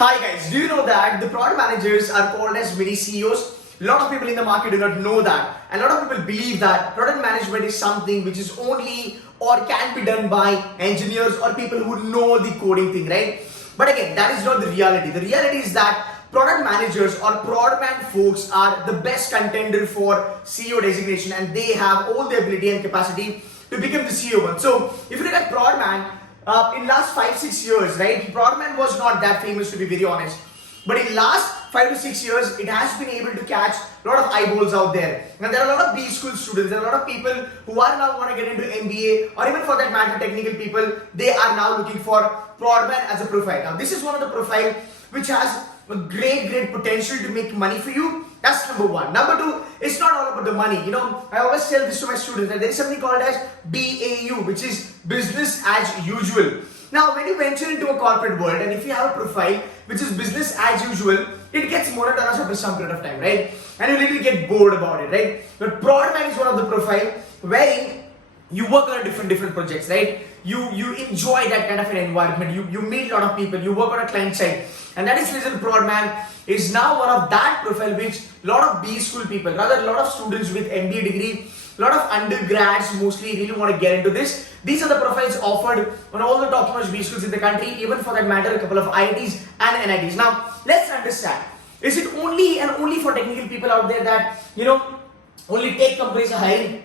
Hi guys, do you know that the product managers are called as mini CEOs? A lot of people in the market do not know that. And a lot of people believe that product management is something which is only or can be done by engineers or people who know the coding thing, right? But again, that is not the reality. The reality is that product managers or product man folks are the best contender for CEO designation, and they have all the ability and capacity to become the CEO one. So if you look at product man, in last 5-6 years, right, product man was not that famous, to be very honest. But in last 5 to 6 years, it has been able to catch a lot of eyeballs out there. And there are a lot of B school students, there are a lot of people who are now want to get into MBA, or even for that matter technical people, they are now looking for product man as a profile. Now this is one of the profile which has a great potential to make money for you. That's number one. Number two, it's not all about the money. You know, I always tell this to my students that there is something called as BAU, which is business as usual. Now, when you venture into a corporate world, and if you have a profile which is business as usual, it gets monotonous after some period of time, right? And you literally get bored about it, right? But product man is one of the profile wherein you work on different projects, right? You enjoy that kind of an environment. You meet a lot of people. You work on a client side, and that is the reason product man is now one of that profile which a lot of B school people, rather a lot of students with MBA degree, a lot of undergrads mostly really want to get into this. These are the profiles offered on all the top-notch B schools in the country, even for that matter, a couple of IITs and NITs. Now, let's understand. Is it only for technical people out there that, you know, only tech companies are hiring?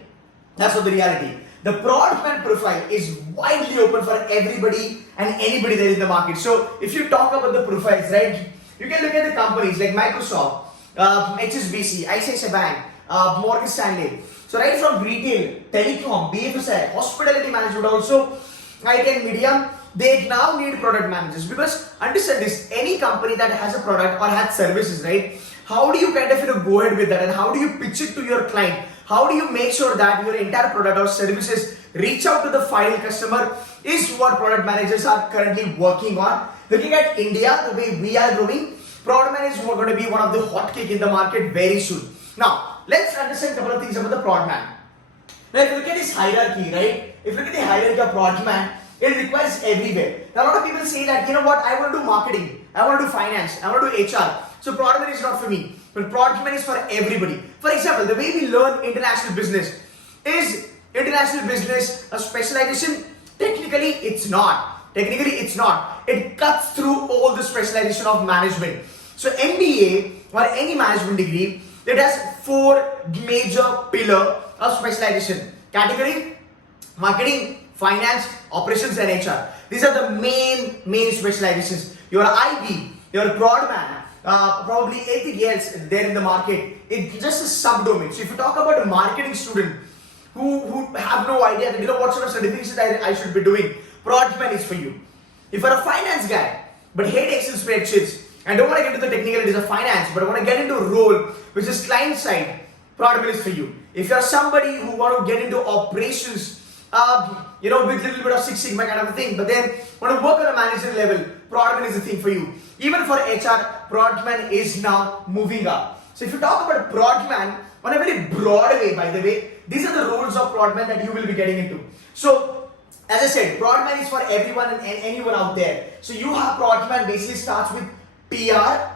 That's not the reality. The product man profile is widely open for everybody and anybody there in the market. So if you talk about the profiles, right, you can look at the companies like Microsoft, HSBC, ICICI Bank, Morgan Stanley. So right from retail, telecom, BFSI, hospitality management also, IT and media, they now need product managers. Because understand this, any company that has a product or has services, right, how do you kind of go ahead with that, and how do you pitch it to your client? How do you make sure that your entire product or services reach out to the final customer is what product managers are currently working on. Looking at India, the way we are growing, product man is going to be one of the hot cake in the market very soon. Now, let's understand a couple of things about the product man. Now, if you look at this hierarchy, right? If you look at the hierarchy of product man, it requires everywhere. Now, a lot of people say that, you know what, I want to do marketing, I want to do finance, I want to do HR. So product man is not for me, but product man is for everybody. For example, the way we learn international business, is international business a specialization? Technically, it's not. It cuts through all the specialization of management. So MBA or any management degree, it has 4 major pillars of specialization. Category, marketing, finance, operations and HR. These are the main specializations. Your IB, your product man, probably anything else there in the market. It's just a subdomain. So if you talk about a marketing student who have no idea that, you know, what sort of certifications I should be doing, product man is for you. If you're a finance guy but hate Excel spreadsheets and don't want to get into the technicalities of finance but want to get into a role which is client side, product man is for you. If you're somebody who want to get into operations, you know, with a little bit of Six Sigma kind of a thing, but then want to work on a manager level, product man is the thing for you. Even for HR, product man is now moving up. So if you talk about product man on a very broad way, by the way, these are the roles of product man that you will be getting into. So as I said, product man is for everyone and anyone out there. So you have product man basically starts with PR,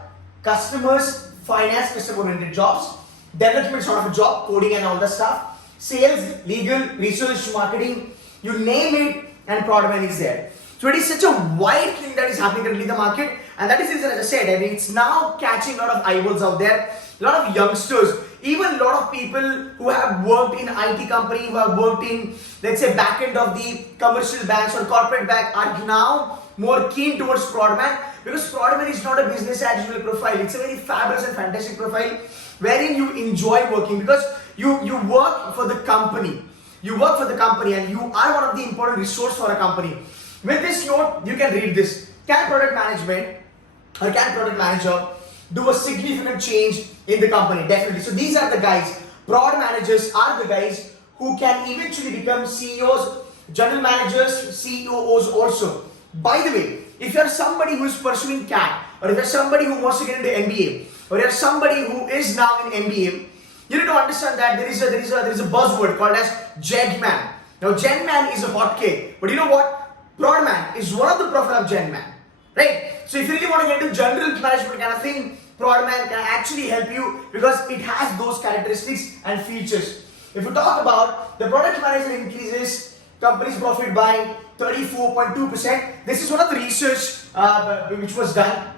customers, finance, customer-oriented jobs, development sort of a job, coding and all that stuff, sales, legal, research, marketing, you name it, and product man is there. So it is such a wide thing that is happening currently in the market, and that is the reason, as I said, I mean, it's now catching a lot of eyeballs out there, a lot of youngsters, even a lot of people who have worked in IT company, who have worked in, let's say, back end of the commercial banks or corporate bank are now more keen towards product man, because product man is not a business as usual profile. It's a very fabulous and fantastic profile wherein you enjoy working, because you work for the company. You work for the company and you are one of the important resource for a company. With this note, you can read this. Can product management or can product manager do a significant change in the company? Definitely. So these are the guys. Product managers are the guys who can eventually become CEOs, general managers, CEOs also. By the way, if you're somebody who is pursuing CAT, or if you're somebody who wants to get into MBA, or you're somebody who is now in MBA, you need to understand that there is a buzzword called as Gen Man. Now Gen Man is a hot cake, but you know what? Product man is one of the profile of Gen Man, right? So if you really want to get into general management kind of thing, Product Man can actually help you because it has those characteristics and features. If you talk about the product manager increases company's profit by 34.2%. This is one of the research which was done.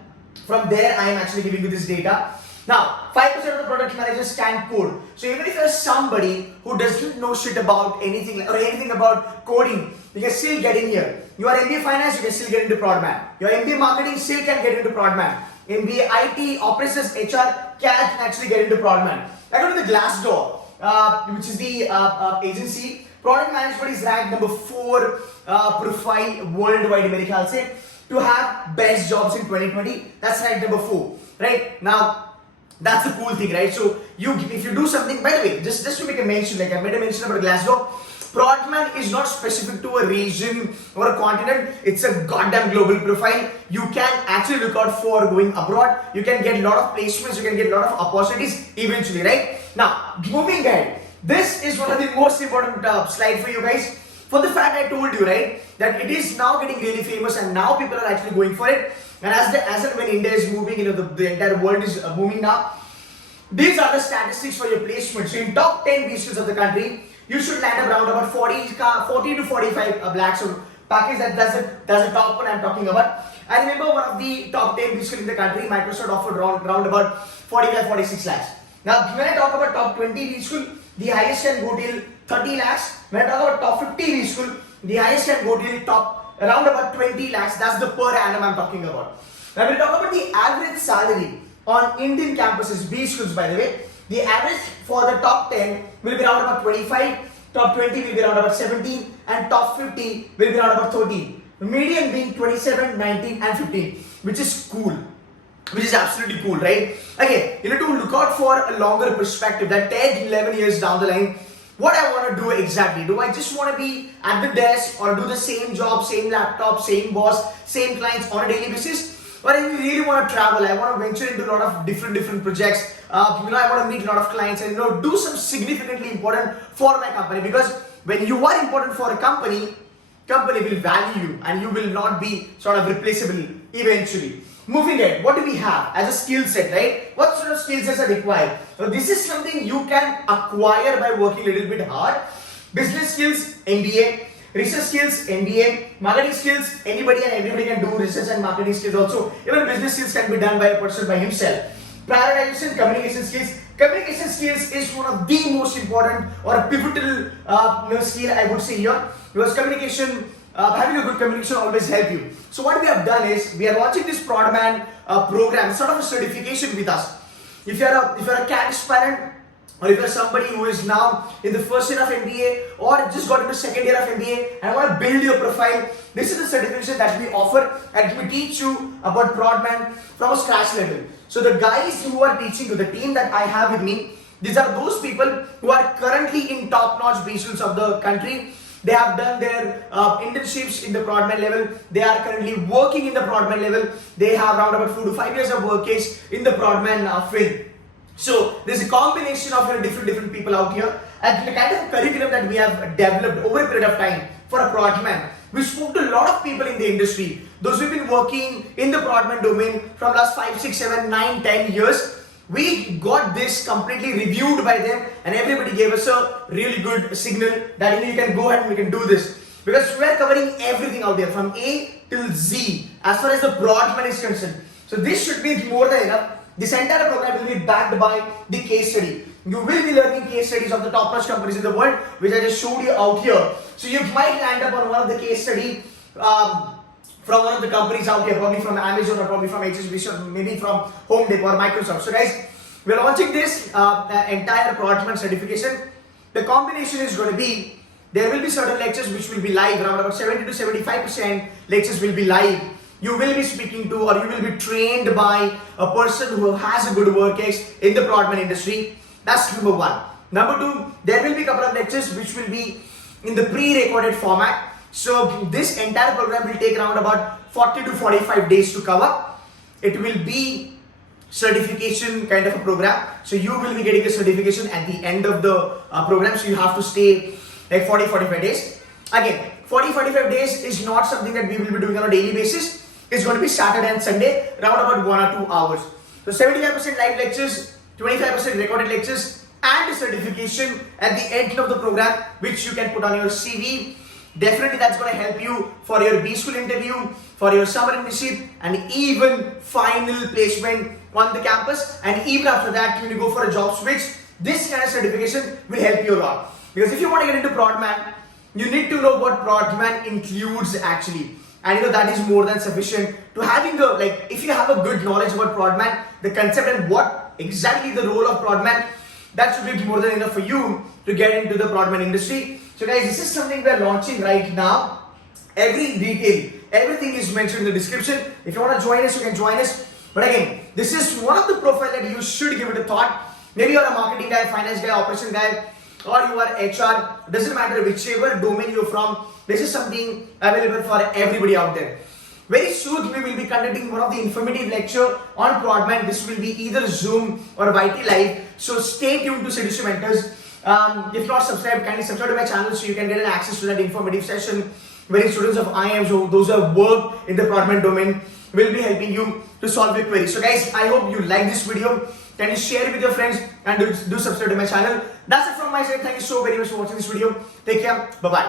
From there, I am actually giving you this data. Now, 5% of the product managers can code. So even if there's somebody who doesn't know shit about anything or anything about coding, you can still get in here. You are MBA Finance, you can still get into Product Man. Your MBA Marketing still can get into Product Man. MBA IT, Operations, HR can actually get into Product Man. According to the Glassdoor, which is the agency, product management is ranked number 4 profile worldwide, America, I'll say, to have best jobs in 2020. That's ranked number 4. Right now, that's the cool thing, right? So if you do something, by the way, just to make a mention, like I made a mention about Glassdoor, Product Man is not specific to a region or a continent. It's a goddamn global profile. You can actually look out for going abroad. You can get a lot of placements. You can get a lot of opportunities eventually, right? Now, moving ahead. This is one of the most important slide for you guys. For the fact I told you, right, that it is now getting really famous and now people are actually going for it. And as and when India is moving, you know, the entire world is moving now. These are the statistics for your placement. So in top 10 B schools of the country, you should land around about 40 to 45 lakhs of package. That's the top one I'm talking about. I remember one of the top 10 B schools in the country, Microsoft offered around about 45-46 lakhs. Now, when I talk about top 20 B school, the highest can go till 30 lakhs. When I talk about top 50 B school, the highest can go till top around about 20 lakhs. That's the per annum I'm talking about. Now, we'll talk about the average salary on Indian campuses, B schools by the way. The average for the top 10 will be around about 25, top 20 will be around about 17, and top 50 will be around about 13. The median being 27, 19, and 15, which is cool. Which is absolutely cool, right? Again, you need to look out for a longer perspective, that 10, 11 years down the line. What I want to do exactly? Do I just want to be at the desk or do the same job, same laptop, same boss, same clients on a daily basis? Or if you really want to travel, I want to venture into a lot of different projects. I want to meet a lot of clients and do some significantly important for my company. Because when you are important for a company will value you and you will not be sort of replaceable eventually. Moving ahead, what do we have as a skill set, right? What sort of skill sets are required? So this is something you can acquire by working a little bit hard. Business skills, MBA. Research skills, MBA. Marketing skills, anybody and everybody can do research and marketing skills also. Even business skills can be done by a person by himself. Prioritization, communication skills. Communication skills is one of the most important or a pivotal skill I would say here. Because communication, having a good communication always help you. So what we have done is, we are watching this Product Man program, sort of a certification with us. If you're a CAT aspirant, or if you're somebody who is now in the first year of MBA or just got into second year of MBA and want to build your profile, this is the certification that we offer and we teach you about Product Man from a scratch level. So the guys who are teaching you, the team that I have with me, these are those people who are currently in top-notch B schools of the country. They have done their internships in the Product Man level. They are currently working in the Product Man level. They have around about 4 to 5 years of work case in the Product Man field. So there's a combination of different people out here, and the kind of curriculum that we have developed over a period of time for a Product Man. We spoke to a lot of people in the industry, those who've been working in the Product Man domain from last 5, 6, 7, 9, 10 years. We got this completely reviewed by them and everybody gave us a really good signal that you can go ahead and we can do this. Because we are covering everything out there from A till Z as far as the Product Man is concerned. So this should be more than enough. This entire program will be backed by the case study. You will be learning case studies of the top-notch companies in the world, which I just showed you out here. So you might land up on one of the case study from one of the companies out here, probably from Amazon or probably from HSBC or maybe from Home Depot or Microsoft. So guys, we're launching this entire Product Man certification. The combination is going to be, there will be certain lectures which will be live, around about 70 to 75% lectures will be live. You will be speaking to or you will be trained by a person who has a good work ex in the Product Man industry. That's number one. Number two, there will be a couple of lectures which will be in the pre-recorded format. So this entire program will take around about 40 to 45 days to cover. It will be certification kind of a program. So you will be getting a certification at the end of the program. So you have to stay like 40-45 days. Again, 40-45 days is not something that we will be doing on a daily basis. is going to be Saturday and Sunday, around about 1 or 2 hours. So 75% live lectures, 25% recorded lectures, and a certification at the end of the program, which you can put on your CV. Definitely that's going to help you for your B school interview, for your summer internship, and even final placement on the campus. And even after that, when you go for a job switch, this kind of certification will help you a lot. Because if you want to get into Prodman, you need to know what Prodman includes actually. And that is more than sufficient to having if you have a good knowledge about Prodman, the concept and what exactly the role of Prodman, that should be more than enough for you to get into the Prodman industry. So guys, this is something we are launching right now. Every detail, everything is mentioned in the description. If you want to join us, you can join us. But again, this is one of the profiles that you should give it a thought. Maybe you are a marketing guy, finance guy, operation guy, or you are HR. Doesn't matter whichever domain you're from. This is something available for everybody out there. Very soon we will be conducting one of the informative lecture on Prodman. This will be either Zoom or YT Live. So stay tuned to Seduce Mentors. If not subscribed, kindly subscribe to my channel so you can get an access to that informative session where students of IIMs, those who have worked in the Prodman domain, will be helping you to solve your queries. So guys, I hope you like this video. Can you share it with your friends and do subscribe to my channel. That's it from my side. Thank you so very much for watching this video. Take care. Bye-bye.